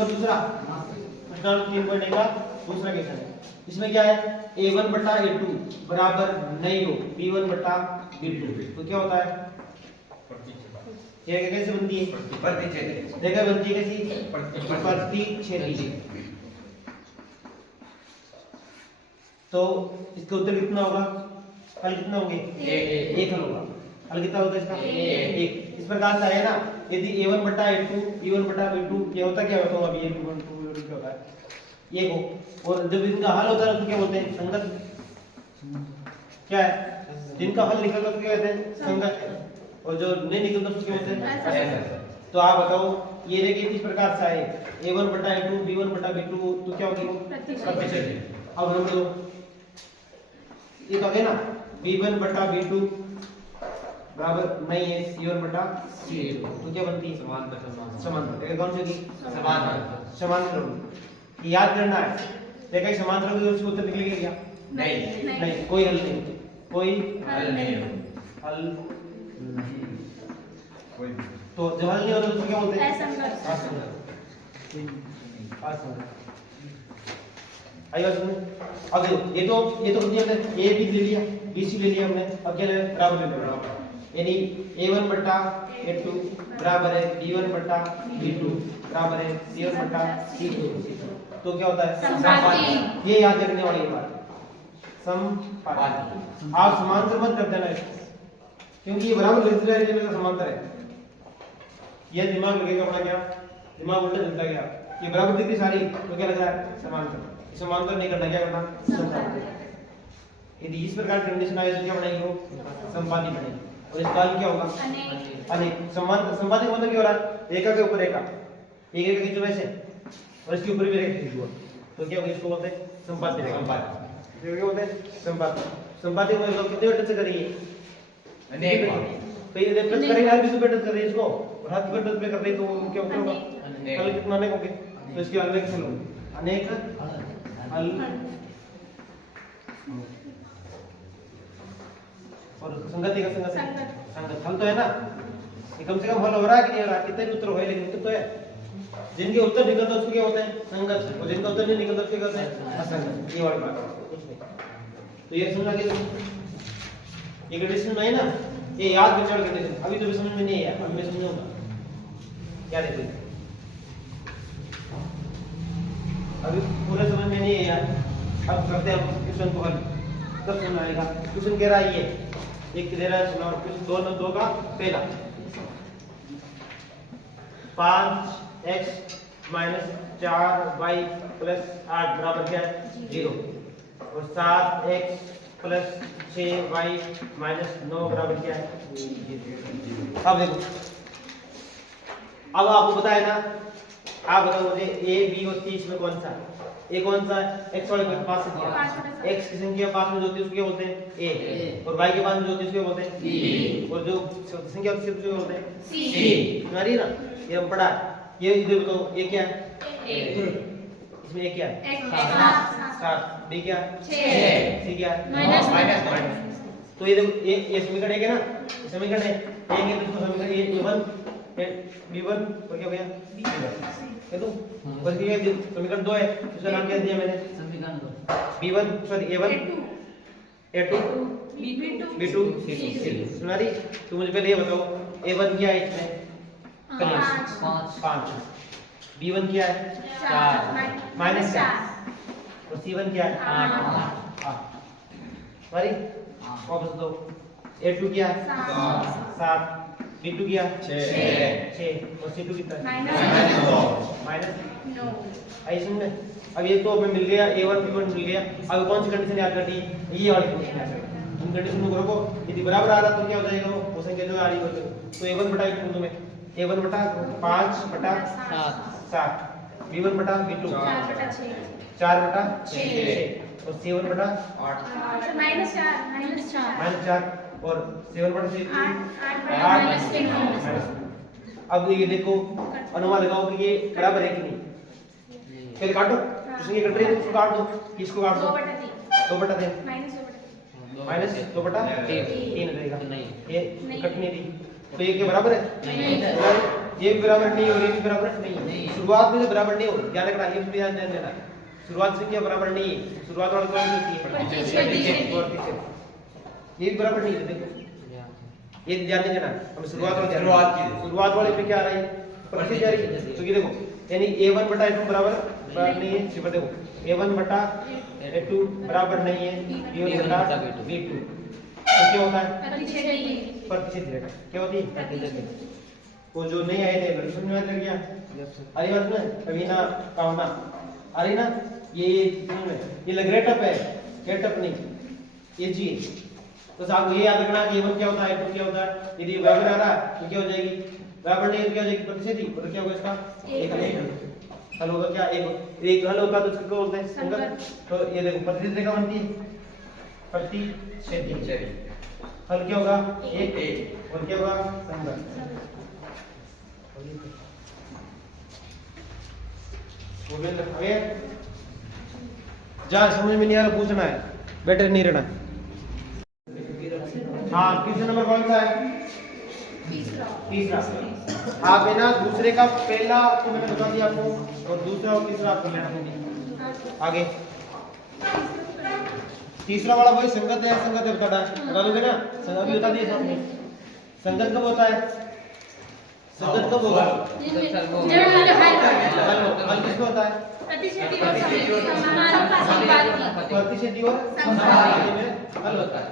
Number दूसरा प्रश्न 3.1 का दूसरा क्वेश्चन है। इसमें क्या है a1 बटा a2 बराबर नहीं हो b1 बटा b2 तो क्या होता है ये कैसे बनती है प्रतिच्छेद देखा बनती है कैसी प्रतिच्छेदी। तो इसका उत्तर कितना होगा हल कितना होंगे एक हल होगा। हल कितना होगा इसका एक। इस प्रकार से है ना यदि a1 बटा a2 b1 बटा b2 ये होता क्या होता है अभी a2 1 2 क्या होता है ये को और जब इनका हल होता है तो क्या बोलते हैं संगत क्या है जिनका हल निकलता है तो क्या कहते हैं संगत और जो नहीं निकलता तो क्या बोलते हैं असंगत। तो आप बताओ ये देखिए इस प्रकार से है a1 बटा a2 b1 बटा b2 तो क्या होगी प्रतिच्छेद। अब नंबर 2 ये तो है ना b1 बटा b2 बराबर नहीं है c1 बटा c2 तो क्या बनती है समांतर कौन सी होगी समांतर होगी। याद करना है देखा समांतर होगी उसको उत्तर निकलेगा क्या नहीं कोई हल नहीं तो जब हल नहीं होता तो क्या बोलते हैं असंगत। आई बात समझ। अब देखो ये तो हमने a b ले लिया b c ले लिया हमने अब क्या ले बराबर ले लिया यानी a1 बटा a2 बराबर है b1 बटा b2 बराबर है c1 बटा c2 तो क्या होता है समानुपाती। ये याद रखने वाली बात समानुपाती। आप समांतर मत कर देना क्योंकि ये बराबर रेसिप्रोकल का समांतर है। ये दिमाग लगेगा अपना क्या दिमाग उल्टा चलता गया ये बराबर दिख रही सारी तो क्या लग रहा है समांतर समांतर नहीं करना क्या करना समांतर। यदि इस प्रकार की कंडीशन आए तो क्या बनाएगी वो संपाती बनेगी और इसका क्या होगा अनेक। समांतर संपाती मतलब क्या हो रहा है रेखा के ऊपर रेखा एक रेखा खींचो वैसे और इसके ऊपर भी रेखा खींचो तो क्या होगा इसको बोलते हैं संपाती रेखा। क्या बोलते हैं संपाती। संपाती में लोग कितने टच करेंगे अनेक तो ये टच करेंगे हर बिंदु पे टच कर रही है इसको और हाथ पे टच पे कर रही तो क्या होगा हल कितना अनेक होंगे तो इसके अनेक हल होंगे अनेक हल और संगति का संगत हल तो है ना ये कम से कम हल हो रहा है कि नहीं हो रहा कितने भी उत्तर होए लेकिन उत्तर तो है। जिनके उत्तर निकलते उसको क्या होते हैं संगत और जिनका उत्तर नहीं निकलता उसको क्या होते हैं असंगत। ये वाली बात कुछ नहीं तो ये समझा के ये कंडीशन है ना ये याद करने वाली कंडीशन अभी तो भी समझ में नहीं है अब मैं समझाऊंगा क्या देखो अभी पूरा समझ में नहीं है यार। अब करते हैं क्वेश्चन को हल कब सुनना आएगा क्वेश्चन कह रहा है ये एक दे रहा है सुना क्वेश्चन 2 का पहला 5x माइनस 4y प्लस 8 बराबर क्या है 0 और 7x प्लस 6y माइनस 9 बराबर क्या है 0। अब देखो अब आपको बताया ना आप बताओ मुझे a b और c इसमें कौन सा a कौन सा है x वाले के पास से दिया x की संख्या पास में जो होती है उसको क्या बोलते हैं a और y के पास में जो होती है उसको बोलते हैं b और जो संख्या होती है उसको बोलते हैं c। समझ ना ये हम पढ़ा ये इधर बताओ ये क्या है इसमें a क्या है 7 b क्या 6 c क्या माइनस। तो ये देखो ये समीकरण है ना समीकरण है एक है तो इसको समीकरण ये a1 b1 और क्या भैया b1 है तो बस ये समीकरण 2 है उसका नाम क्या दिया मैंने समीकरण 2 b1 sorry a1 a2 b2 c2 सुना रही तो मुझे पहले ये बताओ a1 क्या है इसमें 5 b1 क्या है 4 माइनस 4 और c1 क्या है 8 सॉरी वापस दो a2 क्या है 7 b2 क्या 6 और c2 कितना है माइनस 9 ऐसे में। अब ये तो हमें मिल गया a1 b1 मिल गया। अब कौन सी कंडीशन याद करनी है ये वाली कंडीशन याद करनी है। इन कंडीशन को रखो यदि बराबर आ रहा तो क्या हो जाएगा वो संख्या जो आ रही है तो a1 बटा b2 में a1 बटा 5 बटा 7 b1 बटा b2 4 बटा 6 और c1 बटा 8 माइनस 4 और 7 बटा 6 8 अब ये देखो अनुमान लगाओ कि ये बराबर है कि नहीं पहले काटो इसमें कट रही है इसको काट दो किसको काट दो 2 बटा 3 माइनस 2 बटा 3 रहेगा नहीं ये कट नहीं दी तो ये के बराबर है नहीं ये भी बराबर नहीं और ये भी बराबर नहीं है। शुरुआत में से बराबर नहीं हो, ध्यान रखना, ये भी ध्यान देना। शुरुआत से क्या बराबर नहीं है, शुरुआत वाला कौन होती है प्रतिशत, ये भी बराबर नहीं है। देखो ये ध्यान देना, हम शुरुआत वाले पे क्या आ रहा है, प्रतिशत आ रही है। तो ये देखो यानी a1 बटा a2 बराबर नहीं है, सिर्फ देखो a1 बटा a2 बराबर नहीं है b1 बटा b2, तो क्या होता है प्रतिशत रहेगा। क्या होती है प्रतिशत। वो जो नहीं आए थे समझ में लग गया, अरे बात में कभी ना कावना, अरे ना ये लग रेटअप है, गेटअप नहीं, ये जी। तो साहब ये याद रखना कि a1 क्या होता है, a2 क्या होता है। यदि बराबर आ रहा तो क्या हो जाएगी, बराबर नहीं तो क्या हो जाएगी प्रतिशत ही, तो क्या होगा इसका एक हल होगा। क्या एक हल होता तो इसको क्या बोलते हैं संगत। तो ये देखो प्रतिशत रेखा बनती है प्रतिशत, हल क्या होगा एक और क्या होगा संगत। जा समझ में नहीं आ रहा पूछना है, बेटर नहीं रहना। हाँ किस नंबर कौन सा है, तीसरा। आप है ना दूसरे का पहला आपको मैंने बता दिया आपको, और दूसरा और तीसरा आपको लेना होगी आगे। तीसरा वाला वही संगत है, संगत है बता दोगे ना, अभी बता दिए सामने। संगत कब होता है, संगत कब होगा, हल किसको होता है प्रतिशत और समानांतर में हल होता है।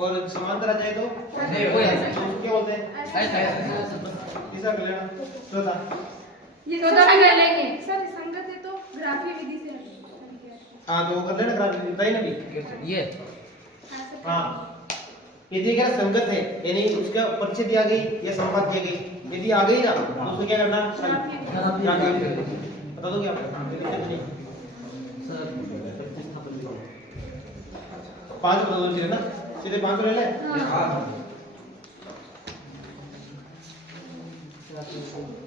और समांतर आ जाए तो क्या बोलते हैं तीसरा कर लेना चौथा। ये चौथा कर लेंगे सर, संगत है तो ग्राफीय विधि से। हाँ तो कर लेना ग्राफीय विधि ना भी ये। हाँ यदि क्या संगत है यानी उसका परिचय दिया गई या संपाद किया गई, यदि आ गई ना तो उसको क्या करना बता दो क्या पांच बता दो चीजें ना, सीधे 5 ले ले।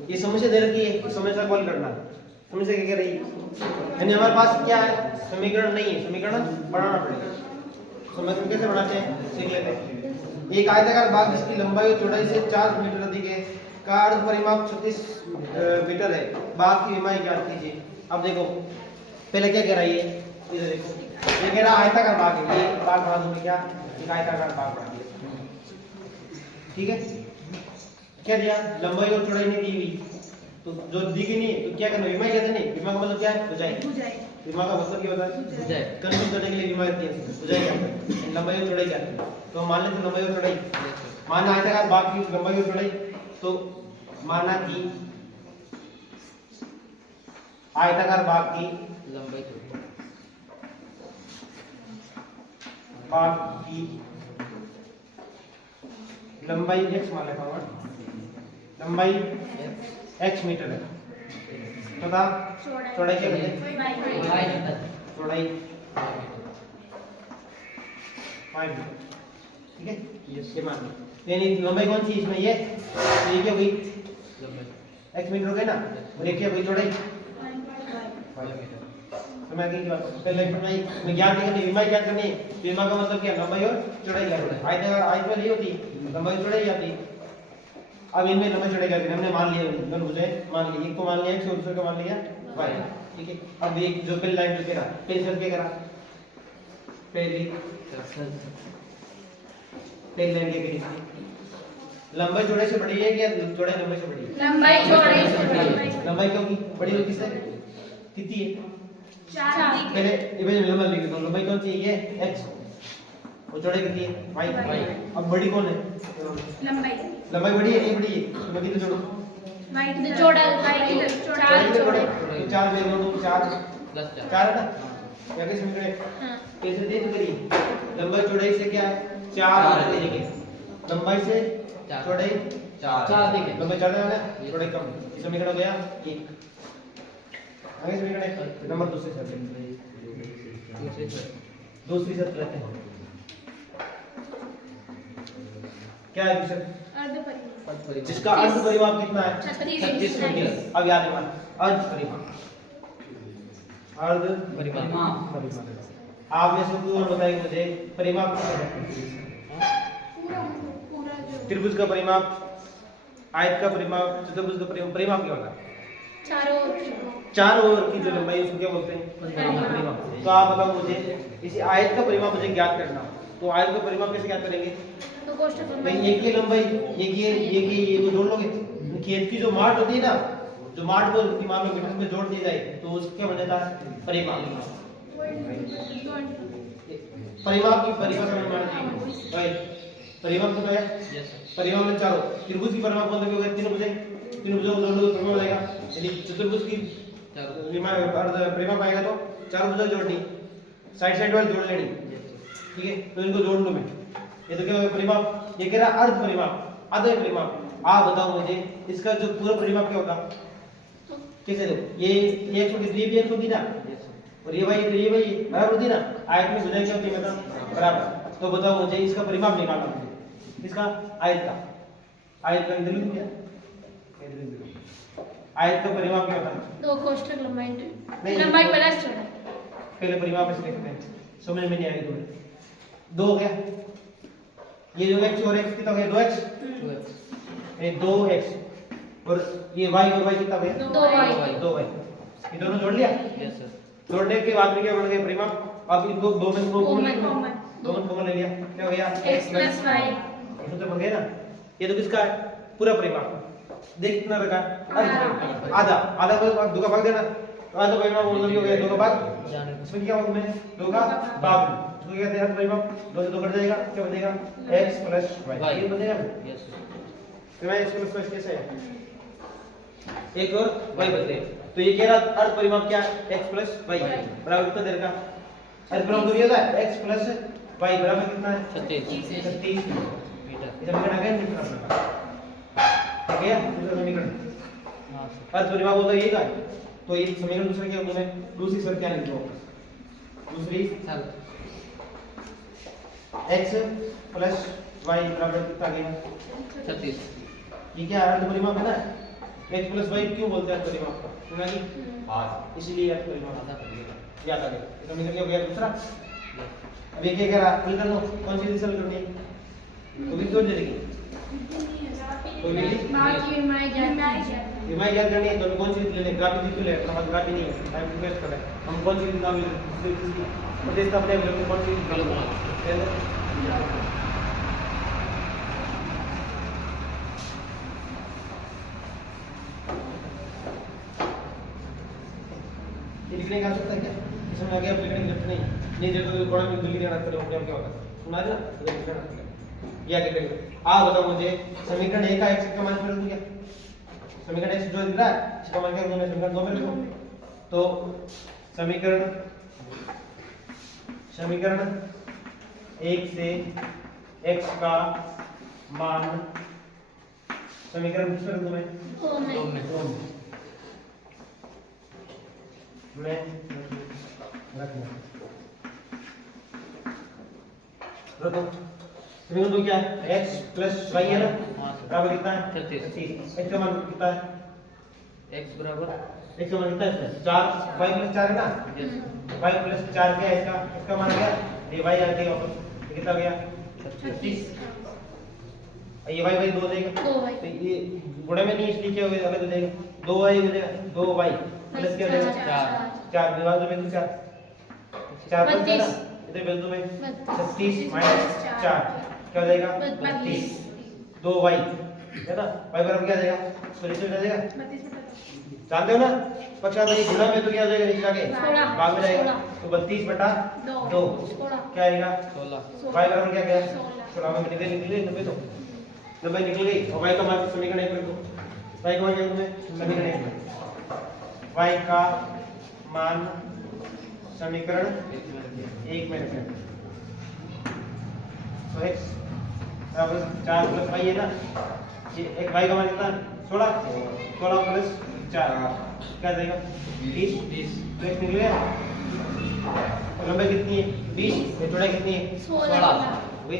ये समस्या दे रखी है, समस्या कॉल करना, समस्या क्या कह रही है, यानी हमारे पास क्या है समीकरण नहीं है, समीकरण बनाना पड़ेगा। समीकरण कैसे बनाते हैं सीख लेते हैं। एक आयताकार भाग जिसकी लंबाई और चौड़ाई से 4 मीटर अधिक है का अर्ध परिमाप 36 मीटर है, भाग की लंबाई ज्ञात कीजिए। अब देखो पहले क्या कह रहा है, इधर देखो ये कह रहा आयताकार भाग है, ये भाग बना दूंगा क्या, एक आयताकार भाग बना दिया, ठीक है। क्या दिया, लंबाई और चौड़ाई नहीं दी हुई, तो जो दी गई नहीं तो क्या करना, विमा कहते नहीं, विमा का मतलब क्या है भुजाई, विमा का मतलब क्या होता है भुजाई, कंट्रोल करने के लिए विमा कहती है भुजाई क्या होता है, लंबाई और चौड़ाई क्या है। तो मान लेते लंबाई और चौड़ाई, माना आयताकार भाग की लंबाई और चौड़ाई, तो माना कि आयताकार भाग की लंबाई भाग की लंबाई x मान लेता हूं, लंबाई x मीटर है तथा चौड़ाई क्या है, चौड़ाई 5 मीटर, ठीक है। ये मान लो यानी लंबाई कौन सी इसमें ये क्या हुई x मीटर हो गई ना, और ये क्या हुई चौड़ाई 5 मीटर। तो मैं की बात पहले मैं ज्ञान करनी, विमा ज्ञान करनी, विमा का मतलब क्या लंबाई और चौड़ाई क्या होती है, आयत में नहीं होती लंबाई चौड़ाई आती। अब इनमें लंबाई चौड़ाई क्या करनी, हमने मान लिया दोनों भुजाएं मान ली, एक को मान लिया x और दूसरे को मान लिया y, ठीक है। अब एक जो पहली लाइन जो कह रहा पहले शर्त क्या करा, पहली लाइन क्या करी, लंबाई चौड़ाई से बड़ी है या चौड़ाई लंबाई से बड़ी है, लंबाई चौड़ाई से बड़ी है। लंबाई क्यों की बड़ी होगी, किससे कितनी है 4 पहले ये लंबाई लिख दो, लंबाई कौन सी है ये x और चौड़ाई कितनी है y। अब बड़ी कौन है, लंबाई बड़ी है नहीं बड़ी है, तो मैं कितने जोड़ूं y चौड़ाई 4 में जोड़ूं 4 है ना, क्या कैसे मिल रहे हैं कैसे दे तो करिए, लंबाई चौड़ाई से क्या है 4 देंगे, लंबाई से चौड़ाई 4 देंगे, लंबाई 4 है ना चौड़ाई कम, ये समीकरण हो गया ये। आगे समीकरण नंबर दूसरी शर्त लेते हैं, क्या है दूसरा अर्ध परिमाप, जिसका अर्ध परिमाप कितना है 36 मीटर। अब याद रखना अर्ध परिमाप, अर्ध परिमाप आप में से कोई और बताएंगे मुझे परिमाप किसका है, त्रिभुज का परिमाप आयत का परिमाप, चतुर्भुज का परिमाप क्या होता है? चारों ओर चार ओर की जो लंबाई उसको क्या बोलते हैं? परिमाप। तो आप बताओ मुझे इसी आयत का परिमाप मुझे ज्ञात करना हो, तो आयत का परिमाप कैसे ज्ञात करेंगे? तो कोष्ठक भाई एक की लंबाई, ये को जोड़ लोगे। खेत की जो माठ होती है ना, जो माठ को मान लो मीटर में जोड़ दी जाए तो उसका क्या बन जाता है? परिमाप। परिमाप की परिभाषा में मान लीजिए भाई परिमाप तो क्या है? परिमाप में चारों त्रिभुज की परिमाप बोलते हैं तीन भुजें, तीन भुजों को जोड़ लो तो परिमाप आएगा। यदि चतुर्भुज की परिमाप आएगा तो चार भुजा जोड़नी, साइड साइड वाली जोड़ लेनी, ठीक है? तो इनको जोड़ लूं मैं। ये तो क्या होगा परिमाप? ये कह रहा अर्ध परिमाप, आधे परिमाप। आप बताओ मुझे इसका जो पूरा परिमाप क्या होगा? कैसे दो? ये एक होगी, ये भी एक होगी ना, और ये भाई तो ये भाई बराबर होती ना। आयत में भुजाएं क्या होती है मतलब बराबर। तो बताओ मुझे इसका परिमाप निकालना मुझे, इसका आयत का इधर लिख दिया, आयत का परिमाप क्या होता है? दो कोष्ठक लंबाई नहीं, लंबाई प्लस चौड़ाई। पहले परिमाप ऐसे लिखते हैं, समझ में नहीं आएगी तुम्हें। दो हो गया, ये जो x और x कितना हो गया? 2x, ये 2x, और ये y और y कितना हो गया? 2y। ये दोनों जोड़ लिया? Yes sir. जोड़ने के बाद में क्या बन गया परिमाप? अब इनको दो में कॉमन ले लिया, क्या हो गया? x plus y। ये तो बन गया ना। ये तो किसका है? पूरा परिमाप। देख कितना रखा? आधा आधा को दो का भाग देना, तो आधा परिमाप हो गया 2 का भाग। इसमें क्या होगा? मैं 2 का भाग, तो क्या कहते हैं परिमाप? 2 से 2 कट जाएगा, क्या बनेगा? x plus y। ये बनेगा ना? Yes sir. तो मैं इसको कैसे है? एक और y बचते हैं। तो ये कह रहा अर्ध परिमाप क्या है? x plus y बराबर कितना देर का? अर्ध परिमाप तो ये होता है x plus y बराबर कितना है? 36 36 मीटर। इसे समीकरण आ गया नहीं अपना? ठीक है, दूसरा समीकरण हां सर। अर्ध परिमाप होता है ये का। तो ये समीकरण दूसरा क्या होता है? दूसरी शर्त क्या लिख दो? दूसरी सर x plus y बराबर कितना आ गया? 36। ये क्या अर्ध परिमाप है ना? x plus y क्यों बोलते हैं अर्ध परिमाप को? क्योंकि इसलिए अर्ध परिमाप आता है। याद आ गया। समीकरण क्या हो गया दूसरा? अब ये क्या कह रहा? हल कर दो। कौन सी दिशा में करनी है? तो भी जोड़ देगी। तो ये ये मैं याद करनी है तो कौन सी ले ले? ग्राफिक क्यों ले? हमारे पास ग्राफिक नहीं है, टाइम टू वेस्ट कर रहे हैं। हम कौन सी निकाल प्रदेश का अपने कौन सी निकाल? लिखने का सकता है क्या? इसमें आगे आप लिखने की जरूरत नहीं जरूरत तो थोड़ा भी दिल्ली देना पड़ेगा, क्या होगा सुना है ना? तो लिखना पड़ेगा या क्या करेंगे आप बताओ मुझे। समीकरण 1 का x का मान कर दूं क्या? समीकरण x जो दिख रहा है इसका मान क्या दूं मैं? समीकरण 2 में लिखूं तो समीकरण 1 से x का मान समीकरण किस पर दूं मैं? 2 में मैं रखना रखो। समीकरण 2 क्या है? x plus y है ना? बराबर कितना है? 36। x का मान कितना है? x बराबर x का मान कितना है? 4 y plus 4 है ना? यस y plus 4 क्या है इसका मान गया? ये y आ गया वापस, ये कितना गया? 36। ये y 2 हो जाएगा, तो ये गुणे में नहीं इसलिए क्या हो गया? अलग हो जाएगा, 2y हो जाएगा, 2y प्लस क्या हो जाएगा? 4 विभाग में 4 प्लस है ना? इधर बिंदु में 36 माइनस 4 क्या हो जाएगा? 32। 2y है ना? y बराबर क्या आ जाएगा? तो नीचे आ जाएगा, जानते हो ना? पक्षांतर ये गुणा में तो क्या आ जाएगा? नीचे आके भाग में जाएगा, तो 32/2 क्या आएगा? 16। y बराबर क्या गया? 16 में निकल गई 90 तो 90 निकल गई। और y का मान समीकरण 1 में y का मान क्या तुम्हें? समीकरण 1 में y का मान समीकरण 1 में रखें। तो x बराबर 4 प्लस y है ना? ये एक y का मान कितना? 16 प्लस 4 क्या देगा? 20। तो x निकल गया। और लंबाई कितनी है? 20। चौड़ाई कितनी है? 16। हुई।